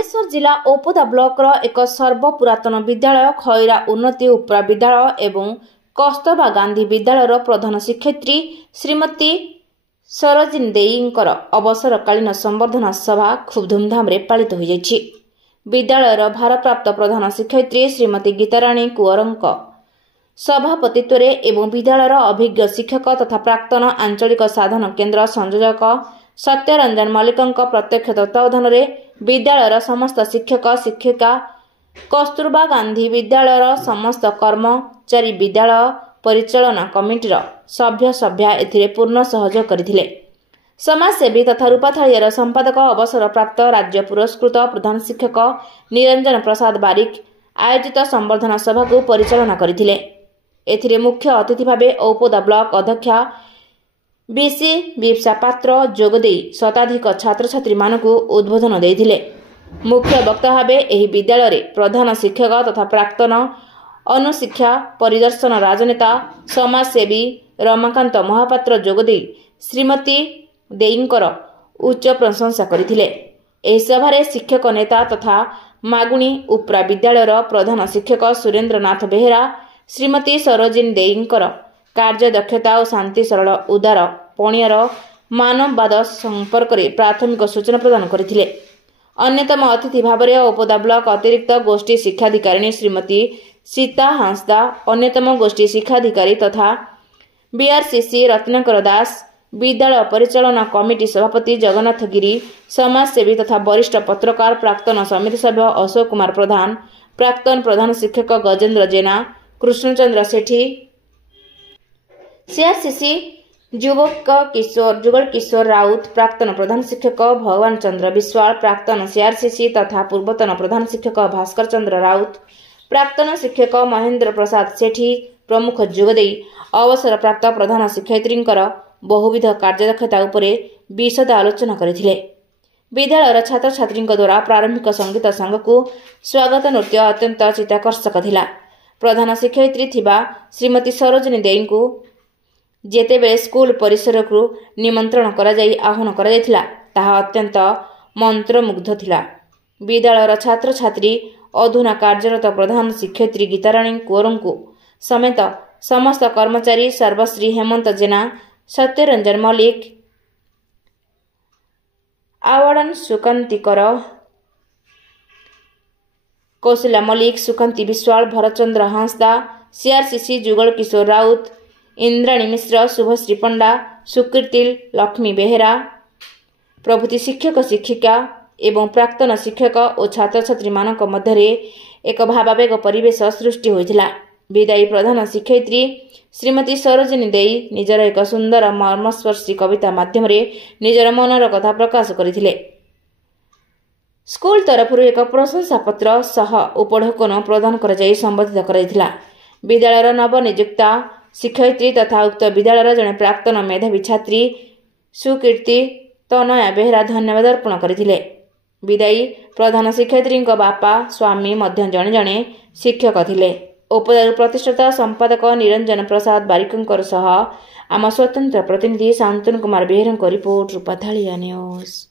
ବାଲେଶ୍ୱର ଜିଲ୍ଲା ଓପଦା ବ୍ଲକର ଏକ ସର୍ବପୁରାତନ ବିଦ୍ୟାଳୟ ଖଇରା ଉନ୍ନତି ଉପ୍ରା ବିଦ୍ୟାଳୟ ଏବଂ କସ୍ତୁରବା ଗାନ୍ଧୀ ବିଦ୍ୟାଳୟର ପ୍ରଧାନ ଶିକ୍ଷୟିତ୍ରୀ ଶ୍ରୀମତୀ ସରୋଜିନୀ ଦେଈଙ୍କର ଅବସରକାଳୀନ ସମ୍ବର୍ଦ୍ଧନା ସଭା ଖୁବ୍ ଧୁମଧାମରେ ପାଳିତ ହୋଇଯାଇଛି। ବିଦ୍ୟାଳୟର ଭାରପ୍ରାପ୍ତ ପ୍ରଧାନ ଶିକ୍ଷୟିତ୍ରୀ ଶ୍ରୀମତୀ ଗୀତାରାଣୀ କୁଅରଙ୍କ ସଭାପତିତ୍ୱରେ ଏବଂ ବିଦ୍ୟାଳୟର ଅଭିଜ୍ଞ ଶିକ୍ଷକ ତଥା ପ୍ରାକ୍ତନ ଆଞ୍ଚଳିକ ସାଧନ କେନ୍ଦ୍ର ସଂଯୋଜକ ସତ୍ୟରଞ୍ଜନ ମଲ୍ଲିକଙ୍କ ପ୍ରତ୍ୟକ୍ଷ ତତ୍ତ୍ୱାବଧାନରେ ବିଦ୍ୟାଳୟର ସମସ୍ତ ଶିକ୍ଷକ ଶିକ୍ଷିକା କସ୍ତୁରବା ଗାନ୍ଧୀ ବିଦ୍ୟାଳୟର ସମସ୍ତ କର୍ମଚାରୀ ବିଦ୍ୟାଳୟ ପରିଚାଳନା କମିଟିର ସଭ୍ୟା ଏଥିରେ ପୂର୍ଣ୍ଣ ସହଯୋଗ କରିଥିଲେ। ସମାଜସେବୀ ତଥା ରୂପାଥାଳିଆର ସମ୍ପାଦକ ଅବସରପ୍ରାପ୍ତ ରାଜ୍ୟ ପୁରସ୍କୃତ ପ୍ରଧାନ ଶିକ୍ଷକ ନିରଞ୍ଜନ ପ୍ରସାଦ ବାରିକ ଆୟୋଜିତ ସମ୍ବର୍ଦ୍ଧନା ସଭାକୁ ପରିଚାଳନା କରିଥିଲେ। ଏଥିରେ ମୁଖ୍ୟ ଅତିଥି ଭାବେ ଔପଦା ବ୍ଲକ ଅଧ୍ୟକ୍ଷା ବିସି ବିପ୍ସା ପାତ୍ର ଯୋଗଦେଇ ଶତାଧିକ ଛାତ୍ରଛାତ୍ରୀମାନଙ୍କୁ ଉଦ୍ବୋଧନ ଦେଇଥିଲେ। ମୁଖ୍ୟ ବକ୍ତା ଭାବେ ଏହି ବିଦ୍ୟାଳୟରେ ପ୍ରଧାନ ଶିକ୍ଷକ ତଥା ପ୍ରାକ୍ତନ ଅନୁଶିକ୍ଷା ପରିଦର୍ଶନ ରାଜନେତା ସମାଜସେବୀ ରମାକାନ୍ତ ମହାପାତ୍ର ଯୋଗଦେଇ ଶ୍ରୀମତୀ ଦେଈଙ୍କର ଉଚ୍ଚ ପ୍ରଶଂସା କରିଥିଲେ। ଏହି ସଭାରେ ଶିକ୍ଷକ ନେତା ତଥା ମାଗୁଣୀ ଉପ୍ରା ବିଦ୍ୟାଳୟର ପ୍ରଧାନ ଶିକ୍ଷକ ସୁରେନ୍ଦ୍ରନାଥ ବେହେରା ଶ୍ରୀମତୀ ସରୋଜିନୀ ଦେଈଙ୍କର କାର୍ଯ୍ୟଦକ୍ଷତା ଓ ଶାନ୍ତି ସରଳ ଉଦାର ପଣିଆର ମାନବବାଦ ସମ୍ପର୍କରେ ପ୍ରାଥମିକ ସୂଚନା ପ୍ରଦାନ କରିଥିଲେ। ଅନ୍ୟତମ ଅତିଥି ଭାବରେ ଔପଦା ବ୍ଲକ ଅତିରିକ୍ତ ଗୋଷ୍ଠୀ ଶିକ୍ଷାଧିକାରିଣୀ ଶ୍ରୀମତୀ ସୀତା ହାଁସଦା, ଅନ୍ୟତମ ଗୋଷ୍ଠୀ ଶିକ୍ଷାଧିକାରୀ ତଥା ବିଆରସିସି ରତ୍ନାକର ଦାସ, ବିଦ୍ୟାଳୟ ପରିଚାଳନା କମିଟି ସଭାପତି ଜଗନ୍ନାଥ ଗିରି, ସମାଜସେବୀ ତଥା ବରିଷ୍ଠ ପତ୍ରକାର ପ୍ରାକ୍ତନ ସମିତି ସଭ୍ୟ ଅଶୋକ କୁମାର ପ୍ରଧାନ, ପ୍ରାକ୍ତନ ପ୍ରଧାନ ଶିକ୍ଷକ ଗଜେନ୍ଦ୍ର ଜେନା, କୃଷ୍ଣଚନ୍ଦ୍ର ସେଠୀ, ସିଆରସିସି ଯୁଗଳ କିଶୋର ରାଉତ, ପ୍ରାକ୍ତନ ପ୍ରଧାନ ଶିକ୍ଷକ ଭଗବାନ ଚନ୍ଦ୍ର ବିଶ୍ୱାଳ, ପ୍ରାକ୍ତନ ସିଆରସିସି ତଥା ପୂର୍ବତନ ପ୍ରଧାନ ଶିକ୍ଷକ ଭାସ୍କର ଚନ୍ଦ୍ର ରାଉତ, ପ୍ରାକ୍ତନ ଶିକ୍ଷକ ମହେନ୍ଦ୍ର ପ୍ରସାଦ ସେଠୀ ପ୍ରମୁଖ ଯୋଗଦେଇ ଅବସରପ୍ରାପ୍ତ ପ୍ରଧାନ ଶିକ୍ଷୟିତ୍ରୀଙ୍କର ବହୁବିଧ କାର୍ଯ୍ୟଦକ୍ଷତା ଉପରେ ବିଶଦ ଆଲୋଚନା କରିଥିଲେ। ବିଦ୍ୟାଳୟର ଛାତ୍ରଛାତ୍ରୀଙ୍କ ଦ୍ୱାରା ପ୍ରାରମ୍ଭିକ ସଙ୍ଗୀତ ସାଙ୍ଗକୁ ସ୍ୱାଗତ ନୃତ୍ୟ ଅତ୍ୟନ୍ତ ଚିତ୍ତାକର୍ଷକ ଥିଲା। ପ୍ରଧାନ ଶିକ୍ଷୟିତ୍ରୀ ଥିବା ଶ୍ରୀମତୀ ସରୋଜିନୀ ଦେଈଙ୍କୁ ଯେତେବେଳେ ସ୍କୁଲ ପରିସରକୁ ନିମନ୍ତ୍ରଣ କରାଯାଇ ଆହ୍ୱାନ କରାଯାଇଥିଲା ତାହା ଅତ୍ୟନ୍ତ ମନ୍ତ୍ରମୁଗ୍ଧ ଥିଲା। ବିଦ୍ୟାଳୟର ଛାତ୍ରଛାତ୍ରୀ ଅଧୁନା କାର୍ଯ୍ୟରତ ପ୍ରଧାନ ଶିକ୍ଷୟିତ୍ରୀ ଗୀତାରାଣୀ କୁଅରଙ୍କୁ ସମେତ ସମସ୍ତ କର୍ମଚାରୀ ସର୍ବଶ୍ରୀ ହେମନ୍ତ ଜେନା, ସତ୍ୟରଞ୍ଜନ ମଲ୍ଲିକ, ଆୱାର୍ଡନ ସୁକାନ୍ତି କର, କୌଶଲ୍ୟା ମଲ୍ଲିକ, ସୁକାନ୍ତି ବିଶ୍ୱାଳ, ଭରତଚନ୍ଦ୍ର ହାଁସଦା, ସିଆରସିସି ଯୁଗଳ କିଶୋର ରାଉତ, ଇନ୍ଦ୍ରାଣୀ ମିଶ୍ର, ଶୁଭଶ୍ରୀ ପଣ୍ଡା, ସୁକୀର୍ତ୍ତି ଲକ୍ଷ୍ମୀ ବେହେରା ପ୍ରଭୃତି ଶିକ୍ଷକ ଶିକ୍ଷିକା ଏବଂ ପ୍ରାକ୍ତନ ଶିକ୍ଷକ ଓ ଛାତ୍ରଛାତ୍ରୀମାନଙ୍କ ମଧ୍ୟରେ ଏକ ଭାବାବେଗ ପରିବେଶ ସୃଷ୍ଟି ହୋଇଥିଲା। ବିଦାୟୀ ପ୍ରଧାନ ଶିକ୍ଷୟିତ୍ରୀ ଶ୍ରୀମତୀ ସରୋଜିନୀ ଦେଈ ନିଜର ଏକ ସୁନ୍ଦର ମର୍ମସ୍ପର୍ଶୀ କବିତା ମାଧ୍ୟମରେ ନିଜର ମନର କଥା ପ୍ରକାଶ କରିଥିଲେ। ସ୍କୁଲ ତରଫରୁ ଏକ ପ୍ରଶଂସାପତ୍ର ସହ ଉପଢୌକନ ପ୍ରଦାନ କରାଯାଇ ସମ୍ବର୍ଦ୍ଧିତ କରାଯାଇଥିଲା। ବିଦ୍ୟାଳୟର ନବନିଯୁକ୍ତା ଶିକ୍ଷୟିତ୍ରୀ ତଥା ଉକ୍ତ ବିଦ୍ୟାଳୟର ଜଣେ ପ୍ରାକ୍ତନ ମେଧାବୀ ଛାତ୍ରୀ ସୁକୀର୍ତ୍ତି ତନୟା ବେହେରା ଧନ୍ୟବାଦ ଅର୍ପଣ କରିଥିଲେ। ବିଦାୟୀ ପ୍ରଧାନ ଶିକ୍ଷୟିତ୍ରୀଙ୍କ ବାପା ସ୍ୱାମୀ ମଧ୍ୟ ଜଣେ ଜଣେ ଶିକ୍ଷକ ଥିଲେ। ଔପଦାରୁ ପ୍ରତିଷ୍ଠିତ ସମ୍ପାଦକ ନିରଞ୍ଜନ ପ୍ରସାଦ ବାରିକଙ୍କ ସହ ଆମ ସ୍ୱତନ୍ତ୍ର ପ୍ରତିନିଧି ଶାନ୍ତନୁ କୁମାର ବେହେରାଙ୍କ ରିପୋର୍ଟ ରୂପାଥାଳିଆ ନ୍ୟୁଜ।